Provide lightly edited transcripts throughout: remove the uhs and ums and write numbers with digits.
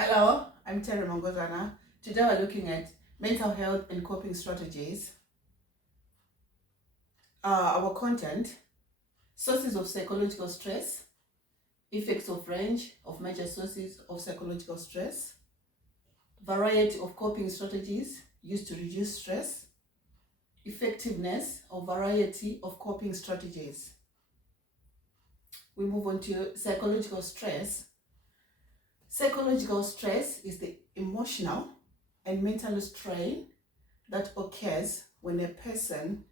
Hello, I'm Terry Mongozana. Today we're looking at mental health and coping strategies. Our content: sources of psychological stress, effects of range of major sources of psychological stress, variety of coping strategies used to reduce stress, effectiveness of variety of coping strategies. We move on to psychological stress. Psychological stress is the emotional and mental strain that occurs when a person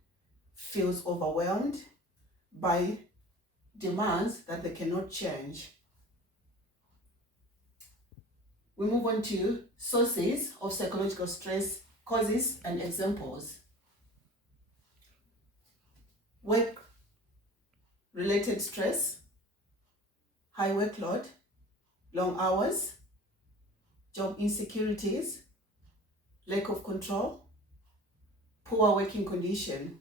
feels overwhelmed by demands that they cannot change. We move on to sources of psychological stress, causes and examples. Work-related stress, high workload, long hours, job insecurities, lack of control, poor working condition.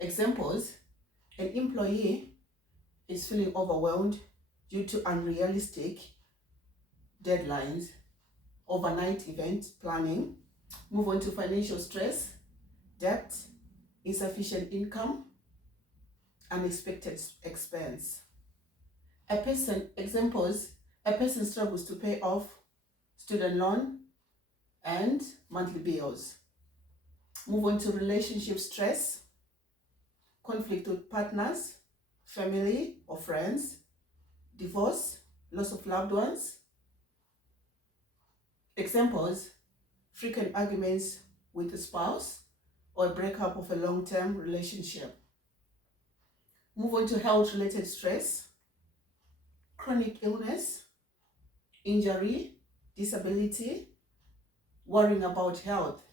Examples: an employee is feeling overwhelmed due to unrealistic deadlines, overnight event planning. Move on to financial stress, debt, insufficient income, unexpected expense. Examples: a person struggles to pay off student loan and monthly bills. Move on to relationship stress, conflict with partners, family or friends, divorce, loss of loved ones. Examples: frequent arguments with a spouse or a breakup of a long-term relationship. Move on to health-related stress, chronic illness, injury, disability, worrying about health.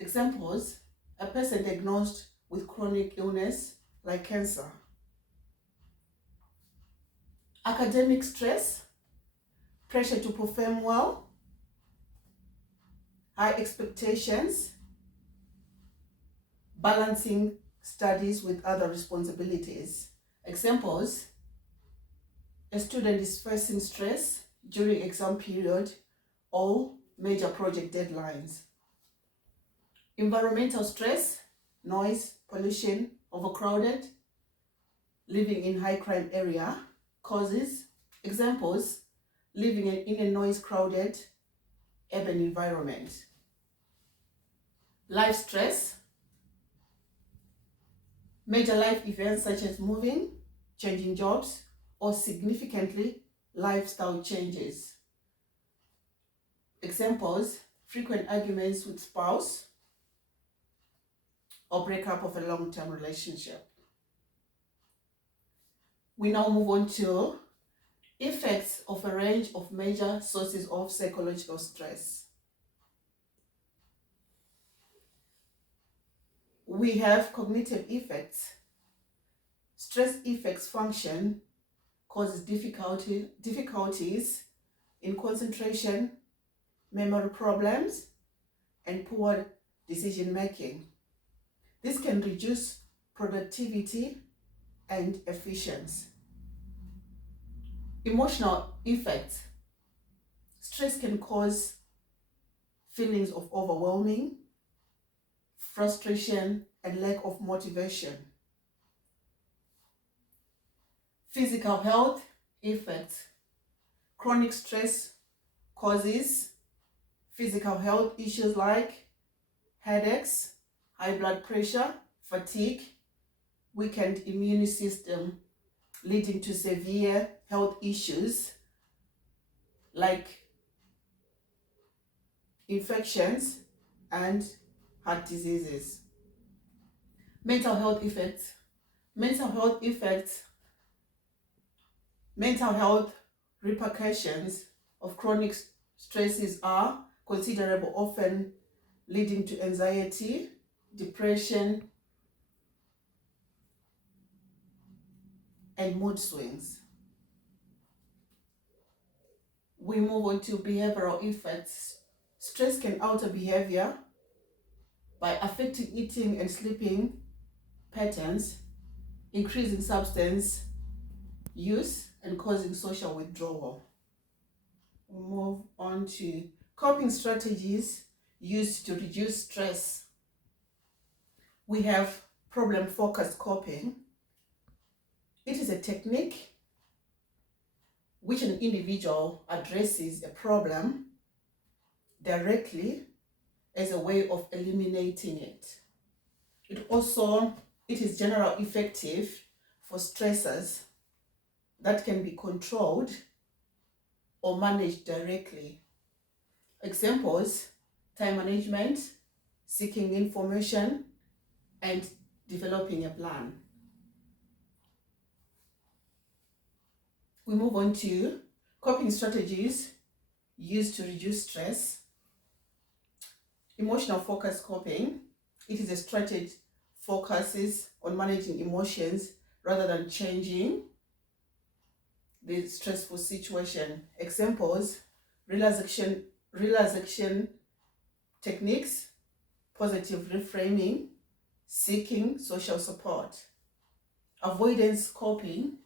Examples: a person diagnosed with chronic illness like cancer. Academic stress, pressure to perform well, high expectations, balancing studies with other responsibilities. Examples: a student is facing stress during exam period or major project deadlines. Environmental stress, noise, pollution, overcrowded, living in high crime area. Causes: examples: living in a noise crowded urban environment. Life stress, major life events such as moving, changing jobs, or significantly lifestyle changes. Examples: frequent arguments with spouse or breakup of a long-term relationship. We now move on to effects of a range of major sources of psychological stress. We have cognitive effects. Stress affects function, causes difficulties in concentration, memory problems, and poor decision making. This can reduce productivity and efficiency. Emotional effects. Stress can cause feelings of overwhelming, frustration, and lack of motivation. Physical health effects. Chronic stress causes physical health issues like headaches, high blood pressure, fatigue, weakened immune system, leading to severe health issues like infections and heart diseases. Mental health effects. Mental health repercussions of chronic stresses are considerable, often leading to anxiety, depression, and mood swings. We move on to behavioral effects. Stress can alter behavior by affecting eating and sleeping patterns, increasing substance use, and causing social withdrawal. We move on to coping strategies used to reduce stress. We have problem-focused coping. It is a technique which an individual addresses a problem directly as a way of eliminating it. It is generally effective for stressors that can be controlled or managed directly. Examples: time management, seeking information, and developing a plan. We move on to coping strategies used to reduce stress. Emotional focused coping. It is a strategy focuses on managing emotions rather than changing the stressful situation. Examples: relaxation techniques, positive reframing, seeking social support. Avoidance coping.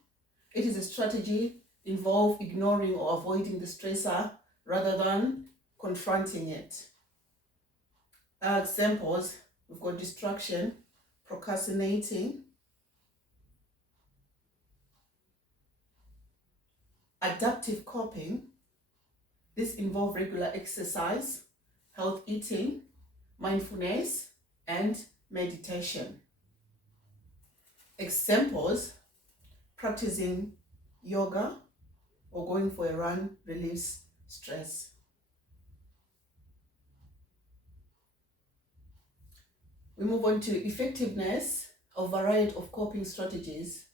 It is a strategy involved ignoring or avoiding the stressor rather than confronting it. Examples: we've got distraction, procrastinating. Adaptive coping. This involves regular exercise, healthy eating, mindfulness, and meditation. Examples: practicing yoga or going for a run relieves stress. We move on to effectiveness of a variety of coping strategies.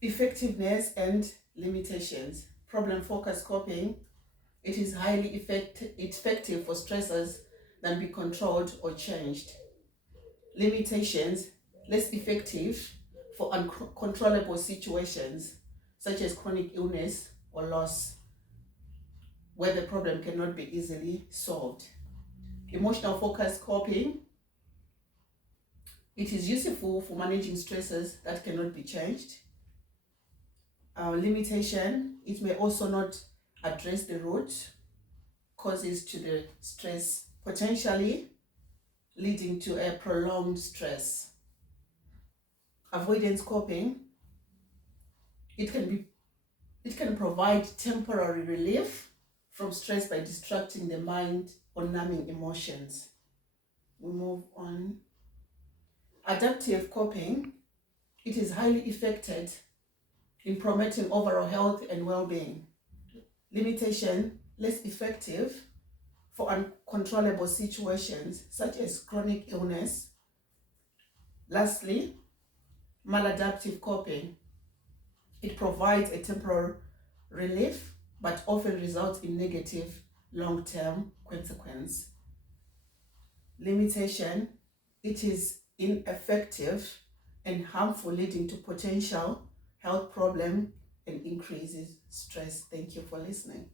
Effectiveness and limitations. Problem-focused coping. It is highly effective for stressors that be controlled or changed. Limitations: less effective for uncontrollable situations such as chronic illness or loss, where the problem cannot be easily solved. Emotional focused coping. It is useful for managing stresses that cannot be changed. Limitation: it may also not address the root causes to the stress, potentially leading to a prolonged stress. Avoidance coping. It can provide temporary relief from stress by distracting the mind or numbing emotions. We move on. Adaptive coping. It is highly effective in promoting overall health and well-being. Limitation: less effective for uncontrollable situations such as chronic illness. Lastly, maladaptive coping. It provides a temporary relief but often results in negative long-term consequence. Limitation: it is ineffective and harmful, leading to potential health problem and increases stress. Thank you for listening.